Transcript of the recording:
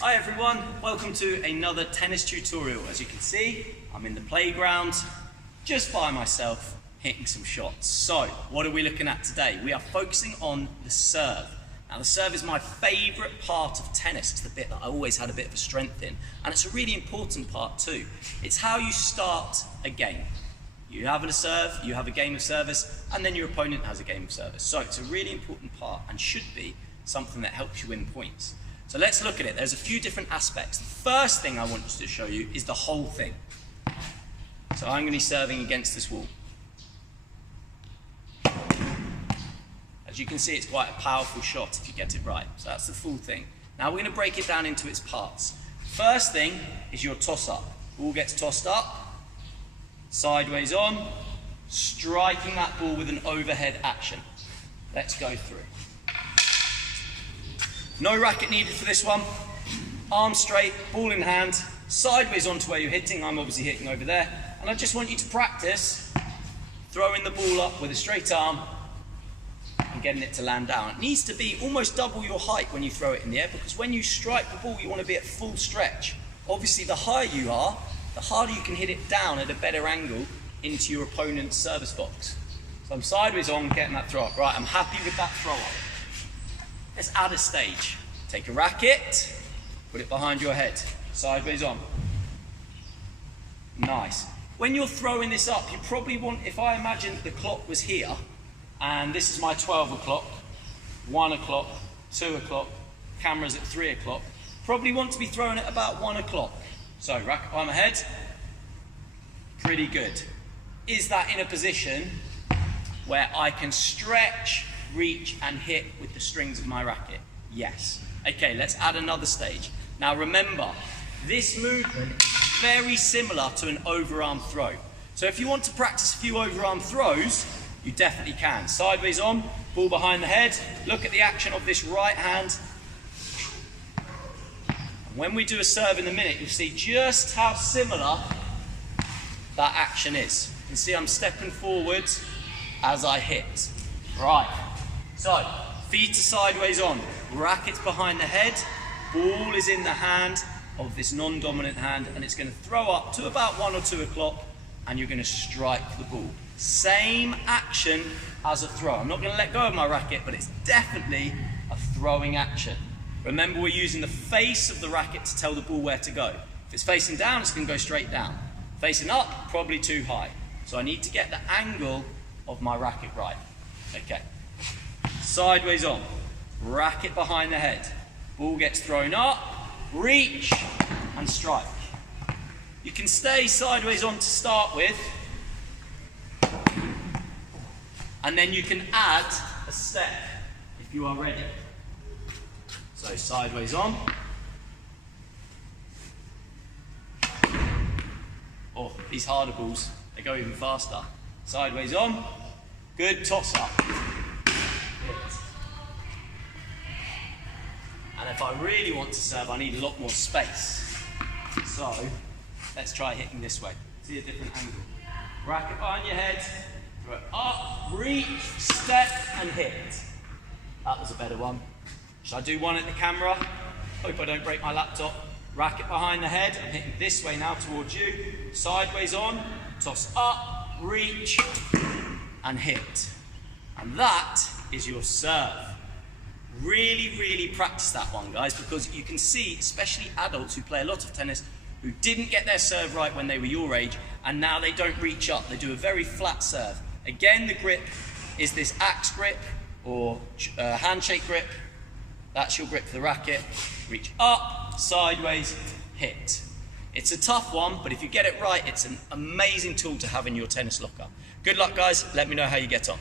Hi everyone, welcome to another tennis tutorial. As you can see, I'm in the playground just by myself hitting some shots. So, what are we looking at today? We are focusing on the serve. Now the serve is my favourite part of tennis. It's the bit that I always had a bit of a strength in, and it's a really important part too. It's how you start a game. You have a serve, you have a game of service, and then your opponent has a game of service. So it's a really important part and should be something that helps you win points. So let's look at it. There's a few different aspects. The first thing I want to show you is the whole thing. So I'm going to be serving against this wall. As you can see, it's quite a powerful shot if you get it right. So that's the full thing. Now we're going to break it down into its parts. First thing is your toss up. Ball gets tossed up, sideways on, striking that ball with an overhead action. Let's go through. No racket needed for this one. Arm straight, ball in hand, sideways onto where you're hitting. I'm obviously hitting over there. And I just want you to practice throwing the ball up with a straight arm and getting it to land down. It needs to be almost double your height when you throw it in the air, because when you strike the ball, you want to be at full stretch. Obviously, the higher you are, the harder you can hit it down at a better angle into your opponent's service box. So I'm sideways on, getting that throw up. Right, I'm happy with that throw up. Let's add a stage. Take a racket, put it behind your head, sideways on. Nice. When you're throwing this up, you probably want, if I imagine the clock was here, and this is my 12 o'clock, 1 o'clock, 2 o'clock, camera's at 3 o'clock, probably want to be throwing it about 1 o'clock. So, racket behind my head, pretty good. Is that in a position where I can stretch, reach and hit with the strings of my racket? Yes. Okay, let's add another stage. Now remember, this movement is very similar to an overarm throw. So if you want to practice a few overarm throws, you definitely can. Sideways on, ball behind the head, look at the action of this right hand. And when we do a serve in a minute, you'll see just how similar that action is. You can see I'm stepping forward as I hit. Right. So, feet are sideways on, racket's behind the head, ball is in the hand of this non-dominant hand, and it's going to throw up to about 1 or 2 o'clock, and you're going to strike the ball. Same action as a throw. I'm not going to let go of my racket, but it's definitely a throwing action. Remember, we're using the face of the racket to tell the ball where to go. If it's facing down, it's going to go straight down. Facing up, probably too high. So I need to get the angle of my racket right. Okay. Sideways on, racket behind the head, ball gets thrown up, reach and strike. You can stay sideways on to start with, and then you can add a step if you are ready. So sideways on. Oh, these harder balls, they go even faster. Sideways on, good toss up. And if I really want to serve, I need a lot more space. So, let's try hitting this way. See a different angle. Racket behind your head, throw it up, reach, step, and hit. That was a better one. Should I do one at the camera? Hope I don't break my laptop. Racket behind the head, I'm hitting this way now towards you. Sideways on, toss up, reach, and hit. And that is your serve. Really practice that one, guys, because you can see, especially adults who play a lot of tennis, who didn't get their serve right when they were your age, and now they don't reach up. They do a very flat serve. Again, the grip is this axe grip or handshake grip. That's your grip for the racket. Reach up, sideways, hit. It's a tough one, but if you get it right, it's an amazing tool to have in your tennis locker. Good luck, guys. Let me know how you get on.